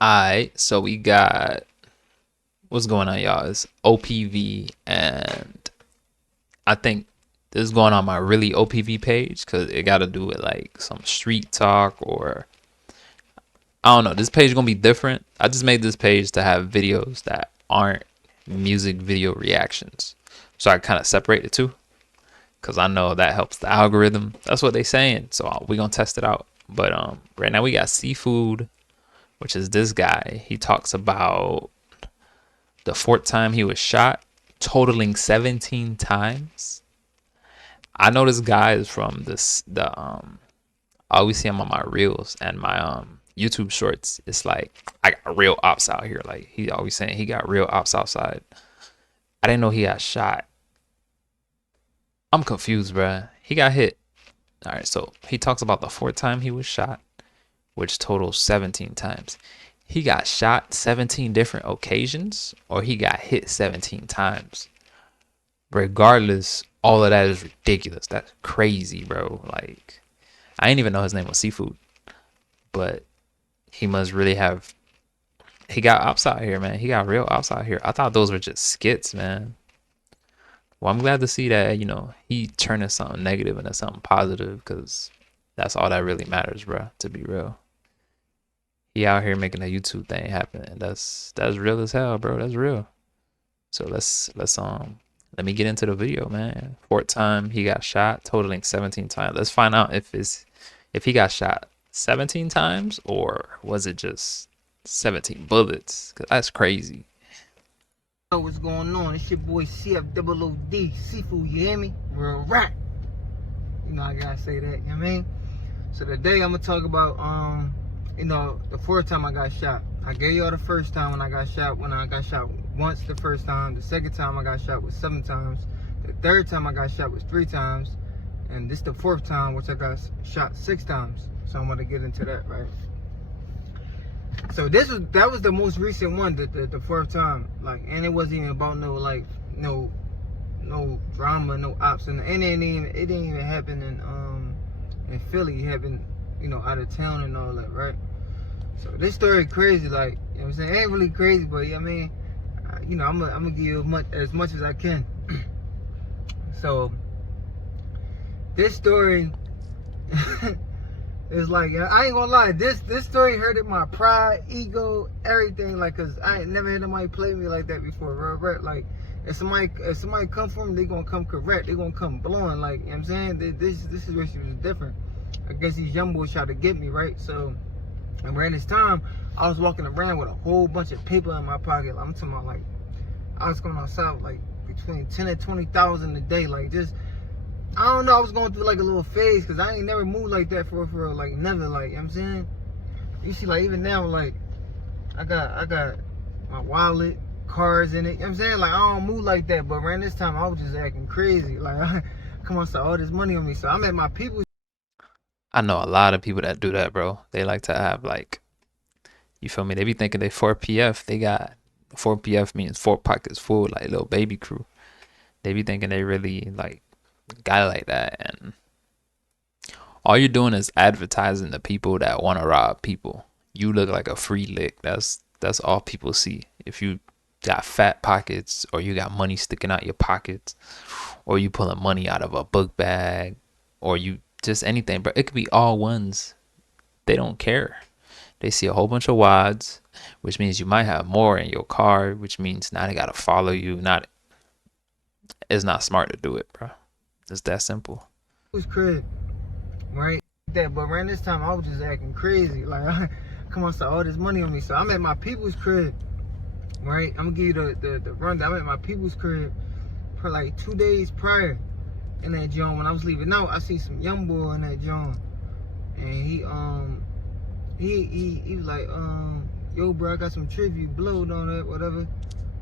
Alright, so we got what's going on, y'all? It's OPV, and I think this is going on my really OPV page because it got to do with like some street talk or I don't know. This page is gonna be different. I just made this page to have videos that aren't music video reactions, so I kind of separate the two because I know that helps the algorithm. That's what they saying. So we're gonna test it out. But right now we got Seafood, which is this guy. He talks about the fourth time he was shot, totaling 17 times. I know this guy is from I always see him on my reels and my YouTube shorts. It's like I got real ops out here. Like he always saying he got real ops outside. I didn't know he got shot. I'm confused, bruh. He got hit. All right, so he talks about the fourth time he was shot, which totals 17 times. He got shot 17 different occasions, or he got hit 17 times. Regardless, all of that is ridiculous. That's crazy, bro. Like, I didn't even know his name was Seafood, but he must really have. He got ops out here, man. He got real ops out here. I thought those were just skits, man. Well, I'm glad to see that, he turning something negative into something positive because that's all that really matters, bro, to be real. He out here making a YouTube thing happen, and that's real as hell, bro. That's real. So let me get into the video, man. Fourth time he got shot, totaling 17 times. Let's find out if he got shot 17 times or was it just 17 bullets? Cause that's crazy. What's going on? It's your boy CFOOD, Seafood, you hear me? Real rap. You know I gotta say that, you know what I mean? So today I'm gonna talk about the fourth time I got shot. I gave y'all the first time when I got shot once the first time. The second time I got shot was 7 times. The third time I got shot was 3 times. And this the fourth time which I got shot 6 times. So I'm gonna get into that, right? So that was the most recent one, the fourth time. Like, and it wasn't even about no drama, no ops, and it didn't even happen in Philly. It happened, out of town and all that, right? So this story crazy, like, you know what I'm saying? It ain't really crazy, but I mean, I'm gonna give you as much as I can. So this story it's like, I ain't gonna lie, this story hurted my pride, ego, everything, like, cause I ain't never had nobody play me like that before, right? Like, if somebody come from, they gonna come correct, they gonna come blowing, like, you know what I'm saying? This situation was different. I guess these young boys tried to get me, right? So, and around this time, I was walking around with a whole bunch of paper in my pocket. I'm talking about, like, I was going outside, like, between 10 and 20,000 a day, like, just, I don't know, I was going through like a little phase because I ain't never moved like that for real, like never, like, you know what I'm saying? You see, like, even now, like, I got my wallet, cars in it, you know what I'm saying? Like, I don't move like that, but around this time, I was just acting crazy. Like, I come outside, all this money on me, so I'm at my people's. I know a lot of people that do that, bro. They like to have, like, you feel me? They be thinking they 4PF. They got 4PF means 4 pockets full, like little baby crew. They be thinking they really, like, guy like that, and all you're doing is advertising to people that want to rob people. You look like a free lick. That's all people see. If you got fat pockets, or you got money sticking out your pockets, or you pulling money out of a book bag, or you just anything, but it could be all ones. They don't care. They see a whole bunch of wads, which means you might have more in your car, which means now they gotta follow you. It's not smart to do it, bro. It's that simple. It was crazy, right? That, but around this time, I was just acting crazy. Like, I come outside, all this money on me. So I'm at my people's crib, right? I'm gonna give you the rundown. I'm at my people's crib for like 2 days prior. In that joint, when I was leaving out, I see some young boy in that joint, and he was like, yo, bro, I got some tribute blowed on that, whatever.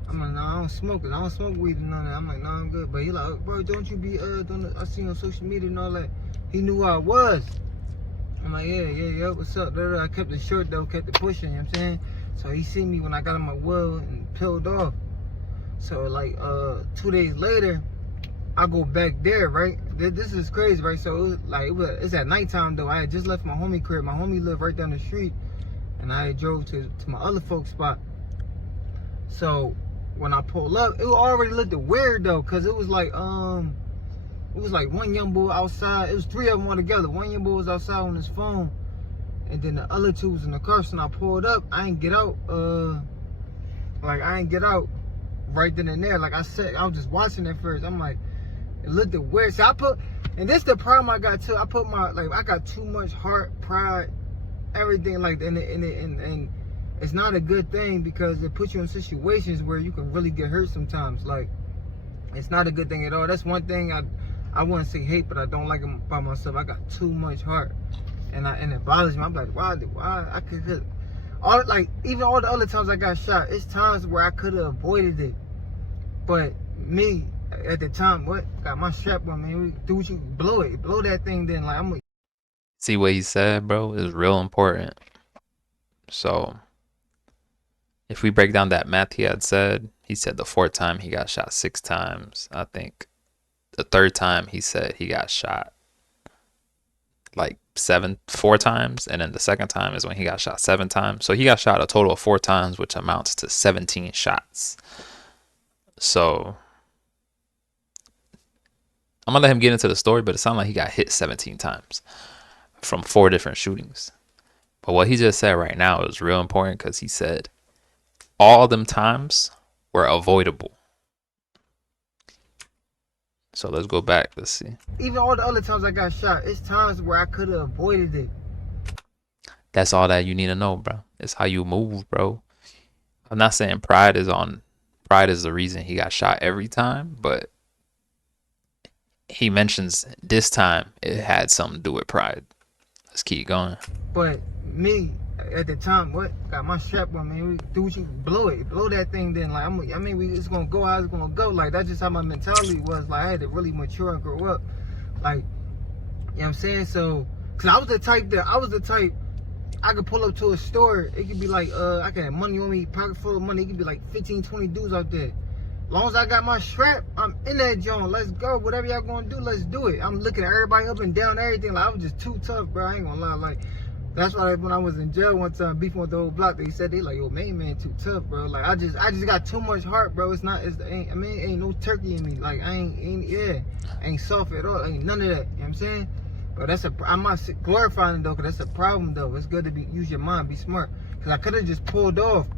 I'm like, nah, I don't smoke it. I don't smoke weed and none of that. I'm like, nah, I'm good. But he like, bro, don't you be, I see you on social media and all that. He knew who I was. I'm like, yeah, what's up? I kept it short, though, kept it pushing, you know what I'm saying? So he seen me when I got in my wheel and peeled off. So, like, 2 days later, I go back there, right? This is crazy, right? So, it's at nighttime, though. I had just left my homie crib. My homie lived right down the street. and I drove to my other folks' spot. So when I pulled up, it already looked weird though, cause it was like one young boy outside. It was 3 of them all together. One young boy was outside on his phone, and then the other 2 was in the car. So when I pulled up, I ain't get out. I ain't get out right then and there. Like I said, I was just watching it first. I'm like, it looked weird. So and this the problem I got too. I got too much heart, pride, everything like, and it's not a good thing because it puts you in situations where you can really get hurt sometimes. Like, it's not a good thing at all. That's one thing I wouldn't say hate, but I don't like it by myself. I got too much heart, and it bothers me. I'm like, why I could even all the other times I got shot, it's times where I could have avoided it, but me at the time, got my strap on, man. Do what you blow that thing. Then like See what he said, bro, is real important. So if we break down that math he said the 4th time he got shot 6 times. I think the 3rd time he said he got shot like 4 times, and then the 2nd time is when he got shot 7 times. So he got shot a total of 4 times, which amounts to 17 shots. So I'm gonna let him get into the story, but it sounded like he got hit 17 times from 4 different shootings. But what he just said right now is real important, because he said all them times were avoidable. So let's go back. Let's see. Even all the other times I got shot, it's times where I could have avoided it. That's all that you need to know, bro. It's how you move, bro. I'm not saying pride is the reason he got shot every time, but he mentions this time it had something to do with pride. Let's keep going. But me at the time, got my strap on, man. Do what you blow that thing. Then like it's gonna go how it's gonna go. Like that's just how my mentality was. Like I had to really mature and grow up. Like, you know what I'm saying? So, cause I was the type I could pull up to a store. It could be like I could have money on me, pocket full of money. It could be like 15, 20 dudes out there. As long as I got my strap, I'm in that joint. Let's go. Whatever y'all gonna do, let's do it. I'm looking at everybody up and down, everything. Like I was just too tough, bro. I ain't gonna lie. Like that's why when I was in jail one time, beefing with the whole block, they said they like, yo, man, too tough, bro. Like I just got too much heart, bro. Ain't no turkey in me. Like I ain't soft at all. Ain't none of that. You know what I'm saying? But I'm not glorifying it though, cause that's a problem though. It's good to use your mind, be smart. Cause I could have just pulled off,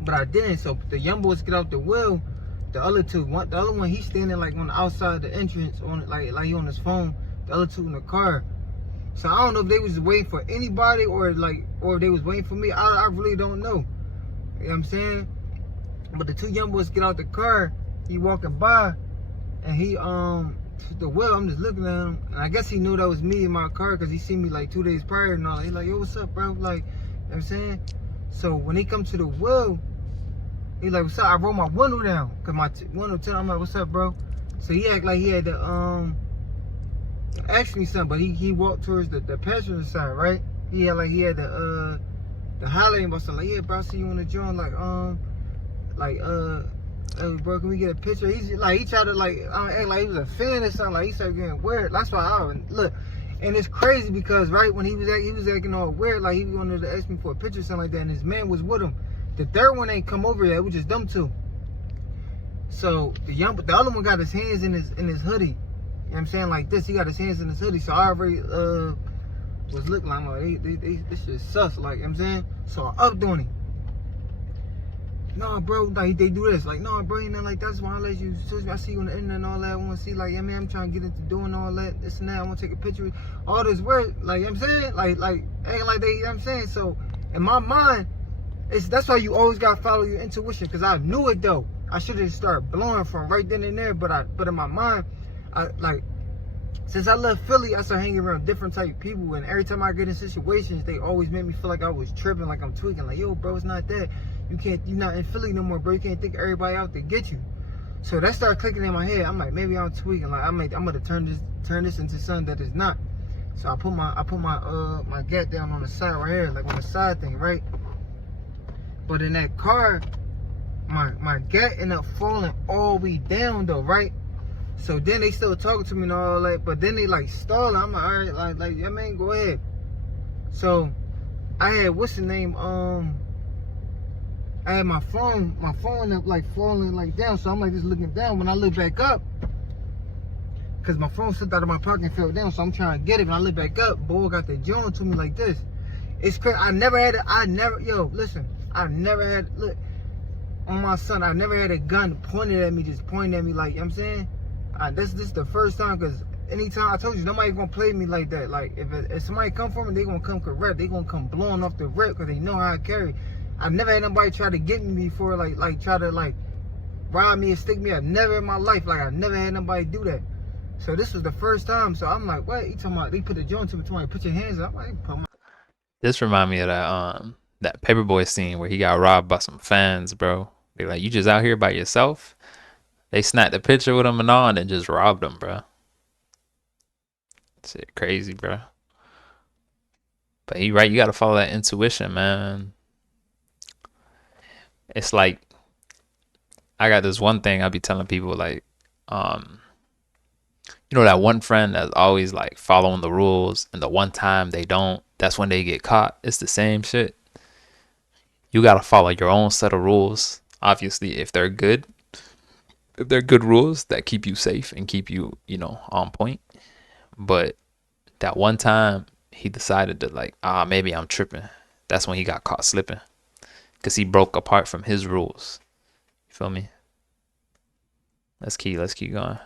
but I didn't. So the young boys get out the wheel. The other 2, the other one, he's standing like on the outside of the entrance, on like he on his phone. The other 2 in the car. So I don't know if they was waiting for anybody or if they was waiting for me. I really don't know. You know what I'm saying? But the 2 young boys get out the car. He walking by, and he the wheel. I'm just looking at him, and I guess he knew that was me in my car because he seen me like 2 days prior and all. He's like, yo, what's up, bro? Like, you know what I'm saying? So when he come to the wheel, he like, what's up? I roll my window down, cause my window down. I'm like, what's up, bro? So he act like he had to ask me something, but he walked towards the passenger side, right? He had the highlighting about something. Like, yeah, bro, I see you on the joint. Hey, bro, can we get a picture? He tried to act like he was a fan or something. Like he started getting weird. That's why I look. And it's crazy because right when he was acting all weird, like he wanted to ask me for a picture or something like that, and his man was with him. The 3rd one ain't come over yet. It was just them 2. So the other one got his hands in his hoodie. You know what I'm saying? Like this, he got his hands in his hoodie. So I already was looking like, this shit sus. Like, you know what I'm saying? So I upped on him. No, bro, like they do this. Like, no, bro, ain't nothing like that's why I let you. I see you on the internet and all that. I want to see, like, yeah, man, I'm trying to get into doing all that, this and that. I want to take a picture with all this work. Like, you know what I'm saying? Like, acting like they, you know what I'm saying? So in my mind, that's why you always gotta follow your intuition, because I knew it though. I should have started blowing from right then and there, but in my mind, since I left Philly, I started hanging around different type of people, and every time I get in situations, they always make me feel like I was tripping, like I'm tweaking, like, yo, bro, it's not that. You're not in Philly no more, bro. You can't think everybody out to get you. So that started clicking in my head. I'm like, maybe I'm tweaking. Like I'm gonna turn this into something that is not. So I put my gat down on the side right here, like on the side thing, right? But in that car, my gat ended up falling all the way down though, right? So then they still talking to me and all that, but then they like stalling. I'm like, all right, like, yeah, man, go ahead. So I had what's the name? I had my phone up like falling like down. So I'm like just looking down. When I look back up, cause my phone slipped out of my pocket and fell down. So I'm trying to get it. When I look back up, boy got the joint to me like this. It's crazy. I never had it. Listen. I never had, look, on my son, I never had a gun pointed at me, just pointing at me like, you know what I'm saying? This is the first time, because anytime, I told you, nobody gonna play me like that. Like, if somebody come for me, they gonna come correct. They gonna come blowing off the rip, because they know how I carry. I never had nobody try to get me before, like try to, like, rob me and stick me up. Never in my life. Like, I never had nobody do that. So this was the first time. So I'm like, what? You talking about, they put the joint to me, somebody put your hands up. I'm like, put my... This remind me of that Paperboy scene where he got robbed by some fans, bro. They like, you just out here by yourself? They snapped a picture with him and all, and then just robbed him, bro. Shit, crazy, bro. But he right, you gotta follow that intuition, man. It's like I got this one thing I be telling people, like, um, you know that one friend that's always like following the rules, and the one time they don't, that's when they get caught. It's the same shit. You gotta follow your own set of rules. Obviously, if they're good rules that keep you safe and keep you, on point. But that one time he decided to like, maybe I'm tripping. That's when he got caught slipping, because he broke apart from his rules. You feel me? Let's keep going.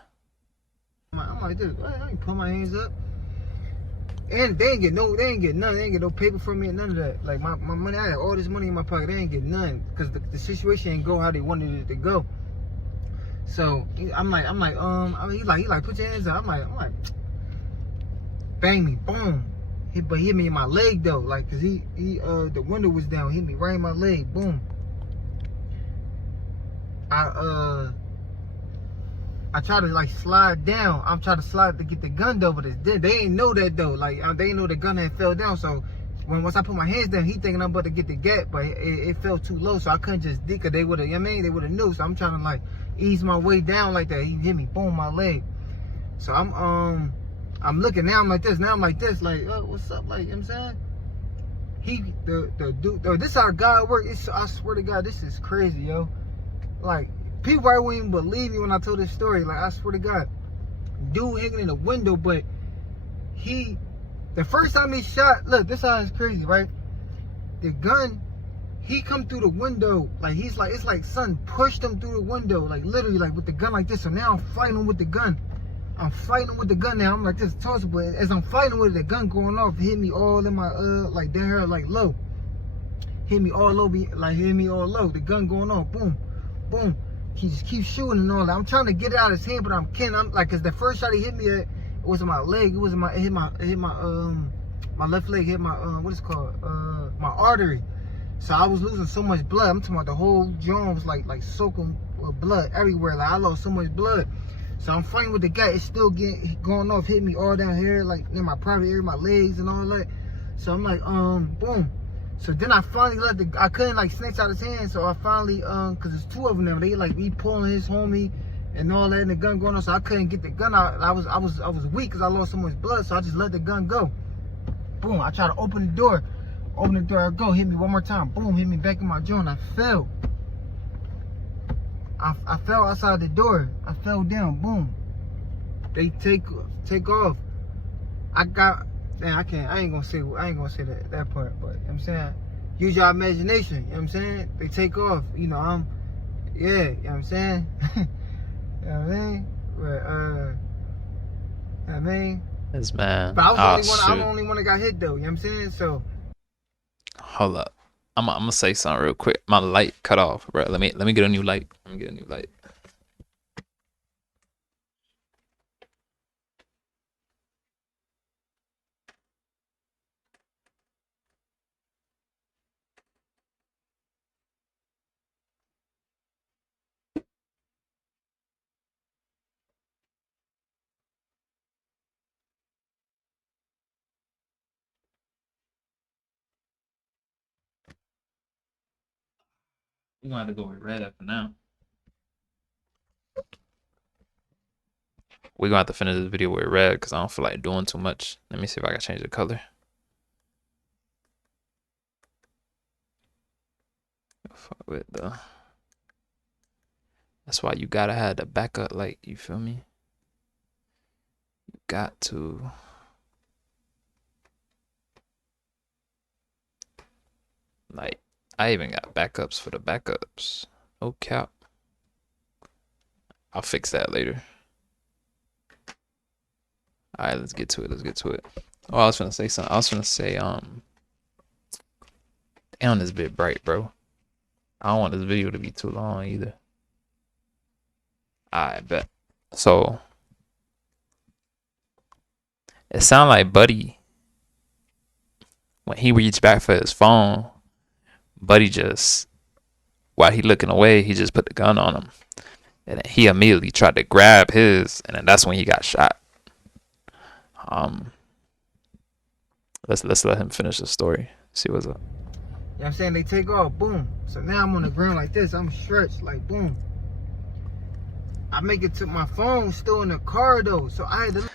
I'm like, dude, I ain't put my hands up. And they ain't get none. They ain't get no paper from me, none of that. Like my money, I had all this money in my pocket. They ain't get none, because the situation ain't go how they wanted it to go. So I'm like, he like, put your hands up. I'm like, bang me, boom. But he hit me in my leg though, like, cause the window was down. He hit me right in my leg, boom. I try to like slide down. I'm trying to slide to get the gun though, but they ain't know that though. Like they ain't know the gun had fell down. So once I put my hands down, he thinking I'm about to get the gap, but it fell too low, so I couldn't just dig. Cause they would have, they would have knew. So I'm trying to like ease my way down like that. He hit me, boom, my leg. So I'm looking now. I'm like this. Now I'm like this. Like, oh, what's up? Like, you know what I'm saying? The dude. This is how God works. I swear to God, this is crazy, yo. Like, people probably wouldn't even believe me when I told this story. Like, I swear to God, dude hanging in the window, but the first time he shot, look, this how it's crazy, right? The gun, he come through the window, like, it's like son pushed him through the window, like, literally, like, with the gun like this. So now I'm fighting him with the gun. I'm fighting him with the gun now. I'm like this, toss, but as I'm fighting with it, the gun going off, hit me all in my, like, down here, like, low. Hit me all low, hit me all low. The gun going off, boom, boom. He just keeps shooting and all that. I'm trying to get it out of his hand, but I'm like, cause the first shot he hit me at, it was in my leg. It hit my left leg, hit my what is it called? My artery. So I was losing so much blood. I'm talking about the whole joint was like soaking with blood everywhere. Like I lost so much blood. So I'm fighting with the guy. It's still going off, hitting me all down here, like in my private area, my legs and all that. So I'm like, boom. So then I finally I couldn't like snatch out his hand. So I finally, cause there's two of them. They like me pulling his homie and all that, and the gun going on. So I couldn't get the gun out. I was weak cause I lost so much blood. So I just let the gun go. Boom. I tried to open the door. Open the door. I go. Hit me one more time. Boom. Hit me back in my joint. I fell. I fell outside the door. I fell down. Boom. They take off. I ain't gonna say that part, but you know what I'm saying, use your imagination, you know what I'm saying? They take off, you know what I'm saying? You know what I mean? But I mean, This man. but I'm the only one that got hit though, you know what I'm saying? So Hold up. I'm gonna say something real quick. My light cut off, bro. Let me get a new light. Let me get a new light. We're gonna have to go with red after now. We're gonna have to finish this video with red because I don't feel like doing too much. Let me see if I can change the color. fuck with though. That's why you gotta have the backup, like, you feel me? You got to. Like, I even got backups for the backups. No cap. I'll fix that later. Alright, let's get to it. Let's get to it. Oh, I was gonna say something. I was gonna say, damn, this bit bright, bro. I don't want this video to be too long either. I bet. So it sounded like Buddy, when he reached back for his phone, Buddy just, while he looking away, he just put the gun on him. And then he immediately tried to grab his, and then that's when he got shot. Let's let him finish the story. See what's up. You know what I'm saying? They take off, boom. So now I'm on the ground like this. I'm stretched, like boom. I make it to my phone still in the car though. So I had to.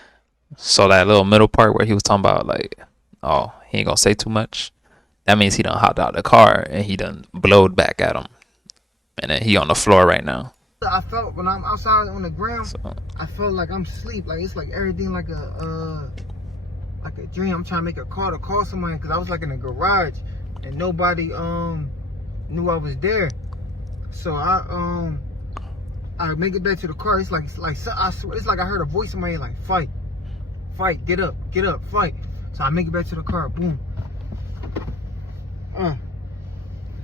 So that little middle part where he was talking about like, oh, he ain't gonna say too much. That means he done hopped out the car and he done blowed back at him. And then he on the floor right now. I felt when I'm outside on the ground, so I felt like I'm asleep. Like it's like everything like a dream. I'm trying to make a call to call somebody because I was like in the garage and nobody knew I was there. So I make it back to the car. It's like I swear, it's like I heard a voice in my head like fight, get up, fight. So I make it back to the car. Boom.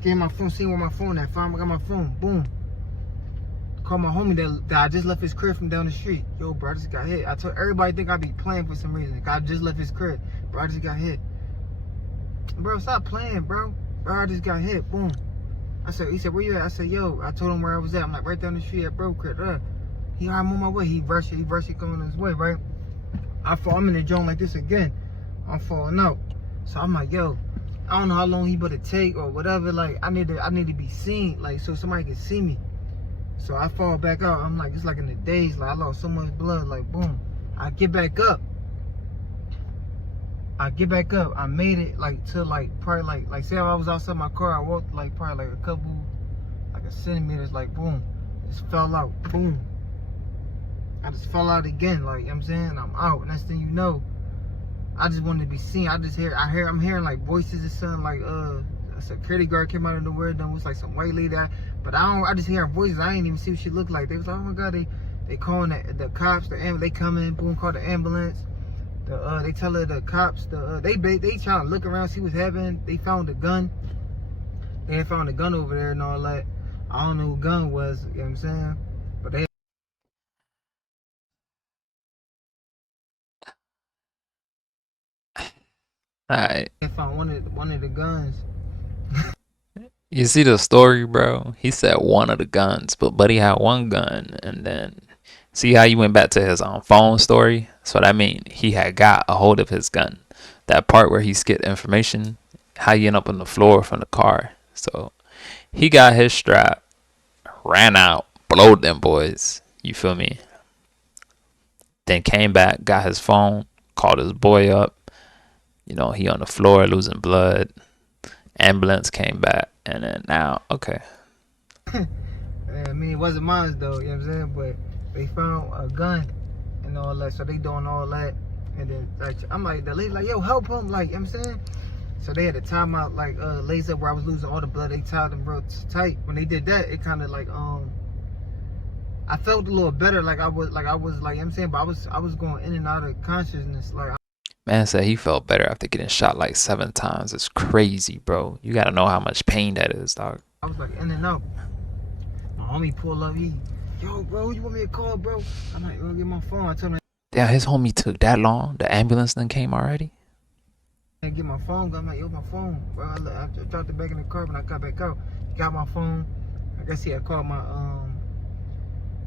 Get my phone, see where my phone at. Finally got my phone. Boom. Call my homie that I just left his crib from down the street. Yo, bro, I just got hit. I told everybody think I be playing for some reason. I just left his crib. Bro, I just got hit. Bro, stop playing, bro. Bro, I just got hit. Boom. He said, where you at? I said, yo, I told him where I was at. I'm like, right down the street at bro crib. I'm on my way. He virtually going his way, right? I'm in the joint like this again. I'm falling out. So I'm like, yo, I don't know how long he better take or whatever. Like, I need to be seen, like, so somebody can see me. So I fall back out. I'm like, it's like in the days, like I lost so much blood, like boom. I get back up. I made it like to like probably like say I was outside my car. I walked like probably like a centimeters, like boom. Just fell out, boom. I just fell out again, like, you know what I'm saying? I'm out. Next thing you know, I just wanted to be seen. I'm hearing like voices or something, like a security guard came out of nowhere. Then was like some white lady, but I just hear voices. I didn't even see what she looked like. They was like, oh my god, they calling the cops. They come in, boom, call the ambulance. They tell her the cops. They trying to look around, see what's happening. They found the gun. They had found the gun over there and all that. I don't know who gun was. You know what I'm saying? But they. Alright. They found one of the guns. You see the story, bro? He said one of the guns, but Buddy had one gun, and then see how you went back to his phone story? So that means he had got a hold of his gun. That part where he skipped information, how you end up on the floor from the car. So he got his strap, ran out, blowed them boys. You feel me? Then came back, got his phone, called his boy up. You know, he on the floor losing blood. Ambulance came back, and then now, okay. I mean, it wasn't mine though, you know what I'm saying? But they found a gun and all that, so they doing all that. And then like, I'm like, the lady like, yo, help him, like, you know what I'm saying? So they had to time out, like, laser where I was losing all the blood. They tied them real tight. When they did that, it kind of like, I felt a little better, like I was, like, you know what I'm saying? But I was going in and out of consciousness, like. Man said he felt better after getting shot like 7 times. It's crazy, bro. You gotta know how much pain that is, dog. I was like in and out. My homie pulled up. Yo, bro, you want me to call, bro? I'm like, go get my phone. I told him. Damn, his homie took that long. The ambulance then came already. I get my phone. I'm like, yo, my phone. Bro, I dropped it back in the car when I got back out. Got my phone. I guess he had called my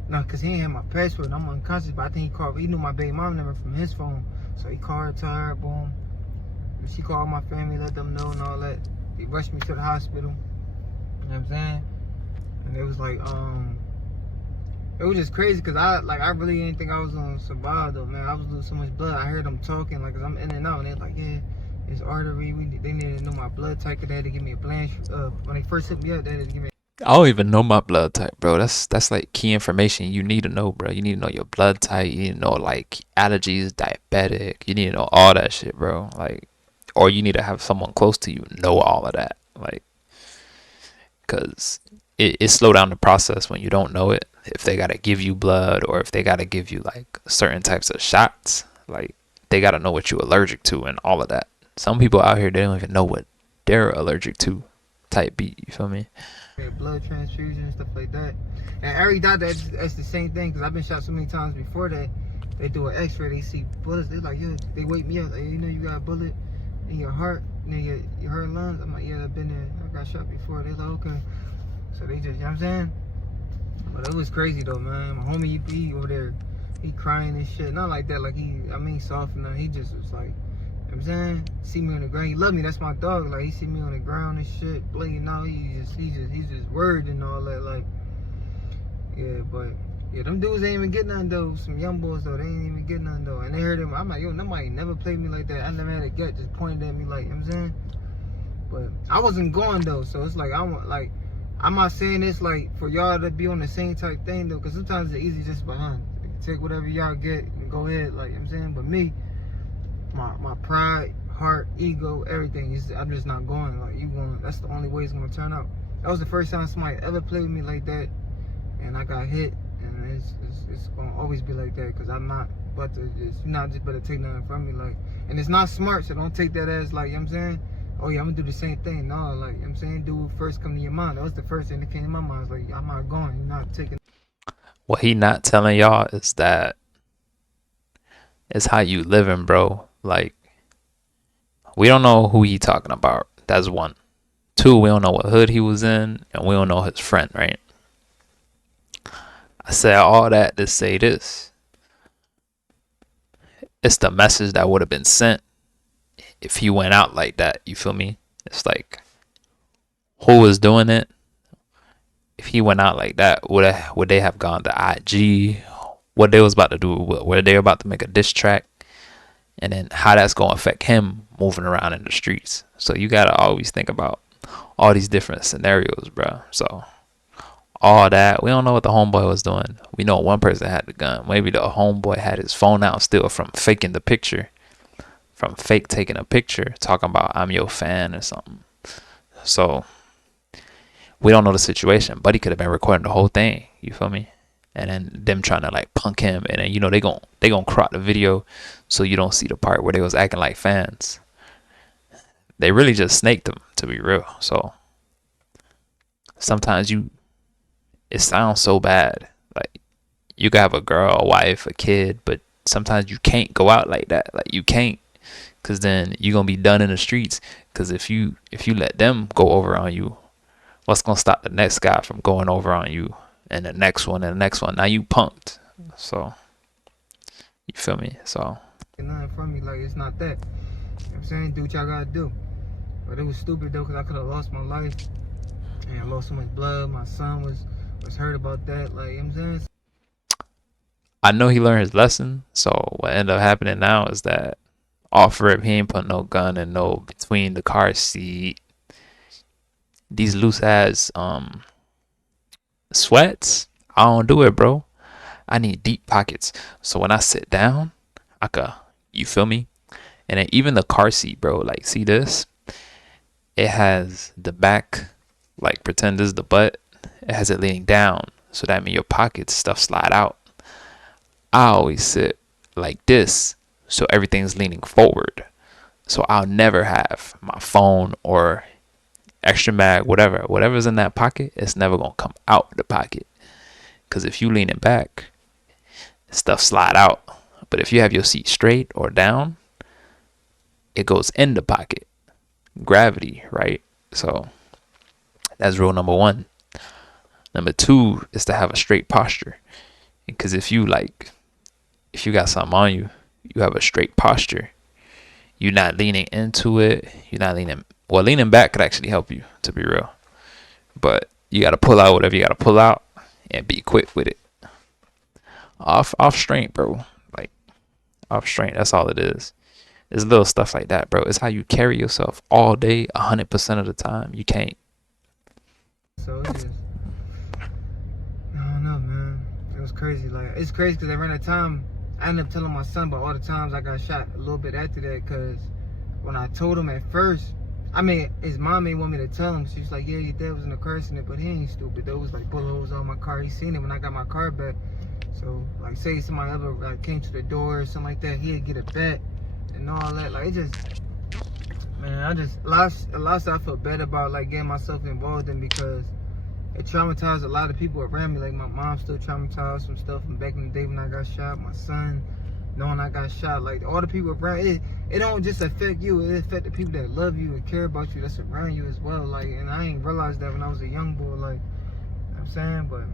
no, cause he ain't had my password. And I'm unconscious, but I think he knew my baby mom number from his phone. So he called her to her, boom. And she called my family, let them know and all that. They rushed me to the hospital. You know what I'm saying? And it was like, it was just crazy because I really didn't think I was gonna survive though, man. I was losing so much blood. I heard them talking, like, cause I'm in and out, and they're like, yeah, it's artery. They needed to know my blood type, cause they had to give me a blanch. When they first hit me up, they had to give me I don't even know my blood type, bro. That's like key information you need to know, bro. You need to know your blood type. You need to know like allergies, diabetic. You need to know all that shit, bro. Like, or you need to have someone close to you know all of that. Like, cause it slow down the process when you don't know it. If they gotta give you blood or if they gotta give you like certain types of shots, like they gotta know what you're allergic to and all of that. Some people out here they don't even know what they're allergic to. Type B, you feel me? Blood transfusion and stuff like that. And every doctor, that's the same thing. Cause I've been shot so many times before that. They do an X-ray, they see bullets. They're like, yo, they wake me up. Like, you know, you got a bullet in your heart, near your heart and lungs. I'm like, yeah, I've been there. I got shot before. They're like, okay. So they just, you know what I'm saying? But it was crazy though, man. My homie, he over there, he crying and shit. Not like that, like soft enough. He just was like, you know what I'm saying? See me on the ground. He love me, that's my dog. Like, he see me on the ground and shit, bleeding out. He's just worried and all that. Like, yeah, but yeah, them dudes ain't even get nothing though. Some young boys though, they ain't even get nothing though. And they heard him. I'm like, yo, nobody never played me like that. I never had a gut just pointed at me like, you know what I'm saying? But I wasn't going though, so it's like I'm not saying this like for y'all to be on the same type thing though, because sometimes it's easy just behind. Take whatever y'all get and go ahead, like, you know what I'm saying? But me, my pride, heart, ego, everything, I'm just not going. Like, you going, that's the only way it's gonna turn out. That was the first time somebody ever played me like that, and I got hit, and it's gonna always be like that, because I'm not but to just, you're not just better take nothing from me, like, and it's not smart, so don't take that as like, you know what I'm saying? Oh yeah, I'm gonna do the same thing. No, like, you know what I'm saying, do what first come to your mind. That was the first thing that came to my mind. It's like, I'm not going, you're not taking. What he not telling y'all is that it's how you living, bro. Like, we don't know who he talking about. That's one. Two, we don't know what hood he was in, and we don't know his friend, right? I said all that to say this. It's the message that would have been sent if he went out like that. You feel me? It's like, who was doing it? If he went out like that, would they have gone to IG? What they was about to do? Were they about to make a diss track? And then how that's gonna affect him moving around in the streets. So you gotta always think about all these different scenarios, bro. So all that, we don't know what the homeboy was doing. We know one person had the gun. Maybe the homeboy had his phone out still from faking the picture, from fake taking a picture, talking about I'm your fan or something. So we don't know the situation, but he could have been recording the whole thing. You feel me? And then them trying to like punk him, and then they gonna crop the video so you don't see the part where they was acting like fans. They really just snaked them, to be real. So sometimes it sounds so bad. Like, you can have a girl, a wife, a kid, but sometimes you can't go out like that. Like, you can't, cause then you're gonna be done in the streets. Cause if you let them go over on you, what's gonna stop the next guy from going over on you, and the next one and the next one? Now you punked. So you feel me? So Nothing from me, like, it's not that. You know what I'm saying? Do what y'all gotta do. But it was stupid though, because I could have lost my life, and I lost so much blood. My son was hurt about that. Like, you know what I'm saying? I know he learned his lesson. So what ended up happening now is that off rip, he ain't put no gun in no between the car seat. These loose ass sweats, I don't do it, bro. I need deep pockets. So when I sit down, I could, you feel me? And then even the car seat, bro, like, see this? It has the back, like, pretend this is the butt. It has it leaning down. So that means your pockets, stuff slide out. I always sit like this, so everything's leaning forward. So I'll never have my phone or extra mag, whatever's in that pocket, it's never gonna come out the pocket. Cause if you lean it back, stuff slide out. But if you have your seat straight or down, it goes in the pocket. Gravity, right? So that's rule number one. Number two is to have a straight posture. Because if you got something on you, you have a straight posture. You're not leaning into it. You're not leaning back could actually help you, to be real. But you got to pull out whatever you got to pull out and be quick with it. Off strength, bro. Like, off strength, that's all it is. It's little stuff like that, bro. It's how you carry yourself all day, 100% of the time. You can't. So it's just, it was crazy. Like, it's crazy because around that time, I ended up telling my son about all the times I got shot a little bit after that. Because when I told him at first, I mean, his mom ain't want me to tell him. She was like, yeah, your dad was in a car accident, but he ain't stupid. There was like bullet holes on my car. He seen it when I got my car back. So, like, say somebody ever like, came to the door or something like that, he'd get a bat and all that. Like, it just, man, I just, a lot of stuff I feel bad about, like, getting myself involved in because it traumatized a lot of people around me. Like, my mom still traumatized from stuff from back in the day when I got shot. My son, knowing I got shot. Like, all the people around, it don't just affect you. It affect the people that love you and care about you that's around you as well. Like, and I ain't realized that when I was a young boy. Like, you know what I'm saying? But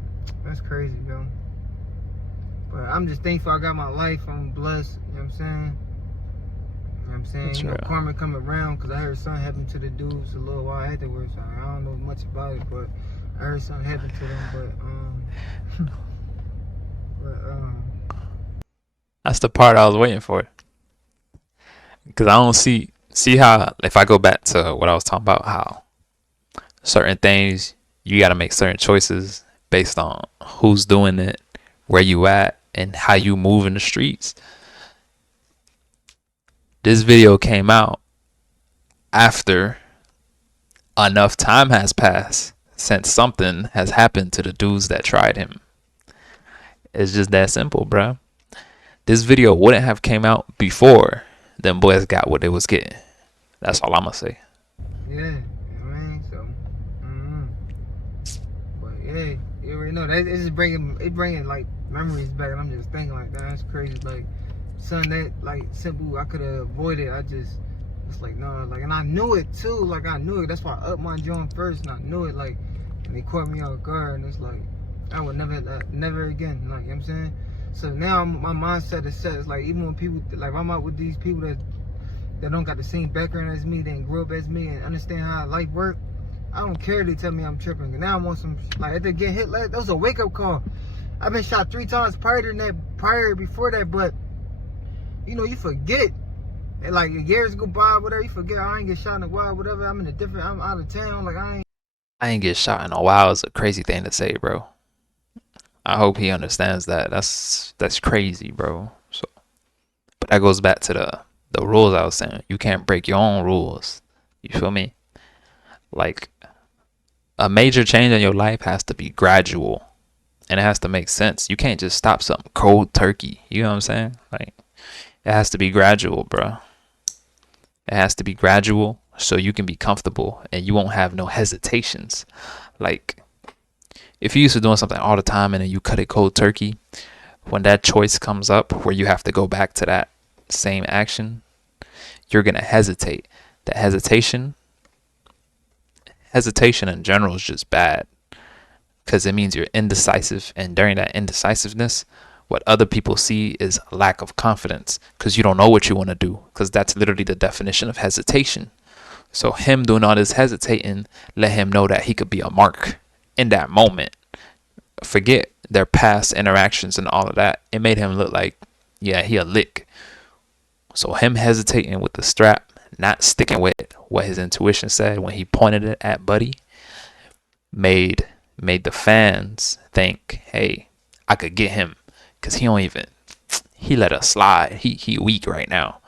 that's crazy, yo. But I'm just thankful I got my life. I'm blessed. You know what I'm saying? You know what I'm saying? That's you know, real. karma come around because I heard something happen to the dudes a little while afterwards. I don't know much about it, but I heard something happen to them. That's the part I was waiting for. Because I don't see how, if I go back to what I was talking about, how certain things you got to make certain choices based on who's doing it, where you at, and how you move in the streets. This video came out after enough time has passed since something has happened to the dudes that tried him. It's just that simple, bro. This video wouldn't have came out before them boys got what they was getting. That's all I'm gonna say. Yeah, you know what I mean? So, but yeah, you already know that it's just bringing like memories back, and I'm just thinking like, that's crazy. Like, something that like simple I could have avoided. It's like no, like, and I knew it too. Like, I knew it. That's why I upped my joint first, and I knew it. Like, and they caught me off guard, and it's like I would never again. Like, you know what I'm saying? So now my mindset is set. It's like even when people like I'm out with these people that don't got the same background as me, they didn't grow up as me, and understand how life work. I don't care if they tell me I'm tripping. And now I want some like if they get hit. Like, that was a wake up call. I've been shot 3 times prior before that, but you know, you forget. And like years go by, whatever, you forget. I ain't get shot in a while, whatever. I'm out of town. Like, I ain't get shot in a while is a crazy thing to say, bro. I hope he understands that. That's crazy, bro. So, but that goes back to the rules I was saying. You can't break your own rules. You feel me? Like, a major change in your life has to be gradual, and it has to make sense. You can't just stop something cold turkey. You know what I'm saying? Like, it has to be gradual, bro. It has to be gradual so you can be comfortable and you won't have no hesitations. Like, if you're used to doing something all the time and then you cut it cold turkey, when that choice comes up where you have to go back to that same action, you're going to hesitate. That hesitation in general is just bad because it means you're indecisive. And during that indecisiveness, what other people see is a lack of confidence because you don't know what you want to do, because that's literally the definition of hesitation. So him doing all this hesitating let him know that he could be a mark in that moment. Forget their past interactions and all of that. It made him look like, yeah, he a lick. So him hesitating with the strap, not sticking with what his intuition said when he pointed it at Buddy, made the fans think, hey, I could get him because he let us slide. He weak right now.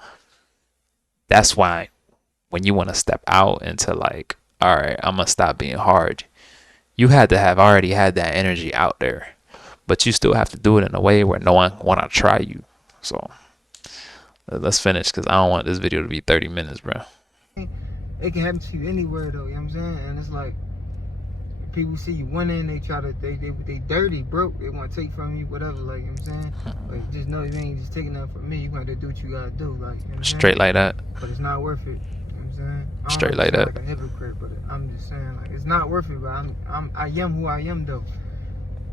That's why when you want to step out into like, all right, I'm gonna stop being hard, you had to have already had that energy out there, but you still have to do it in a way where no one want to try you. So let's finish because I don't want this video to be 30 minutes, bro. it can happen to you anywhere though. You know what I'm saying? And it's like people see you winning, they try to they dirty, broke, they want to take from you, whatever. Like, you know what I'm saying? But just know you ain't just taking nothing from me. You got to do what you gotta do. Like, you know Straight like that. But it's not worth it. You know what I'm saying? I Straight like that. Like a hypocrite, but I'm just saying, like, it's not worth it. But I am who I am though.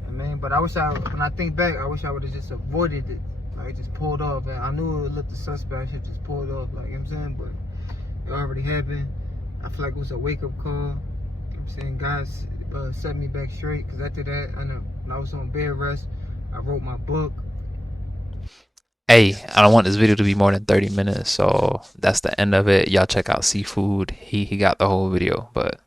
I mean, but when I think back, I wish I would have just avoided it. Like, just pulled off. And I knew it would look the suspect. I should just pulled off. Like, you know what I'm saying? But it already happened. I feel like it was a wake up call. You know what I'm saying? Guys set me back straight. Because after that, I know when I was on bed rest, I wrote my book. Hey, I don't want this video to be more than 30 minutes, so that's the end of it. Y'all check out Seafood. He got the whole video, but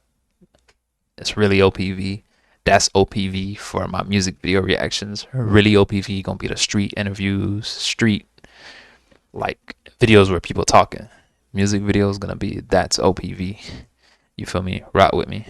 it's really OPV. That's OPV for my music video reactions. Really OPV gonna be the street interviews, street like videos where people talking. Music videos gonna be That's OPV. You feel me? Rock with me.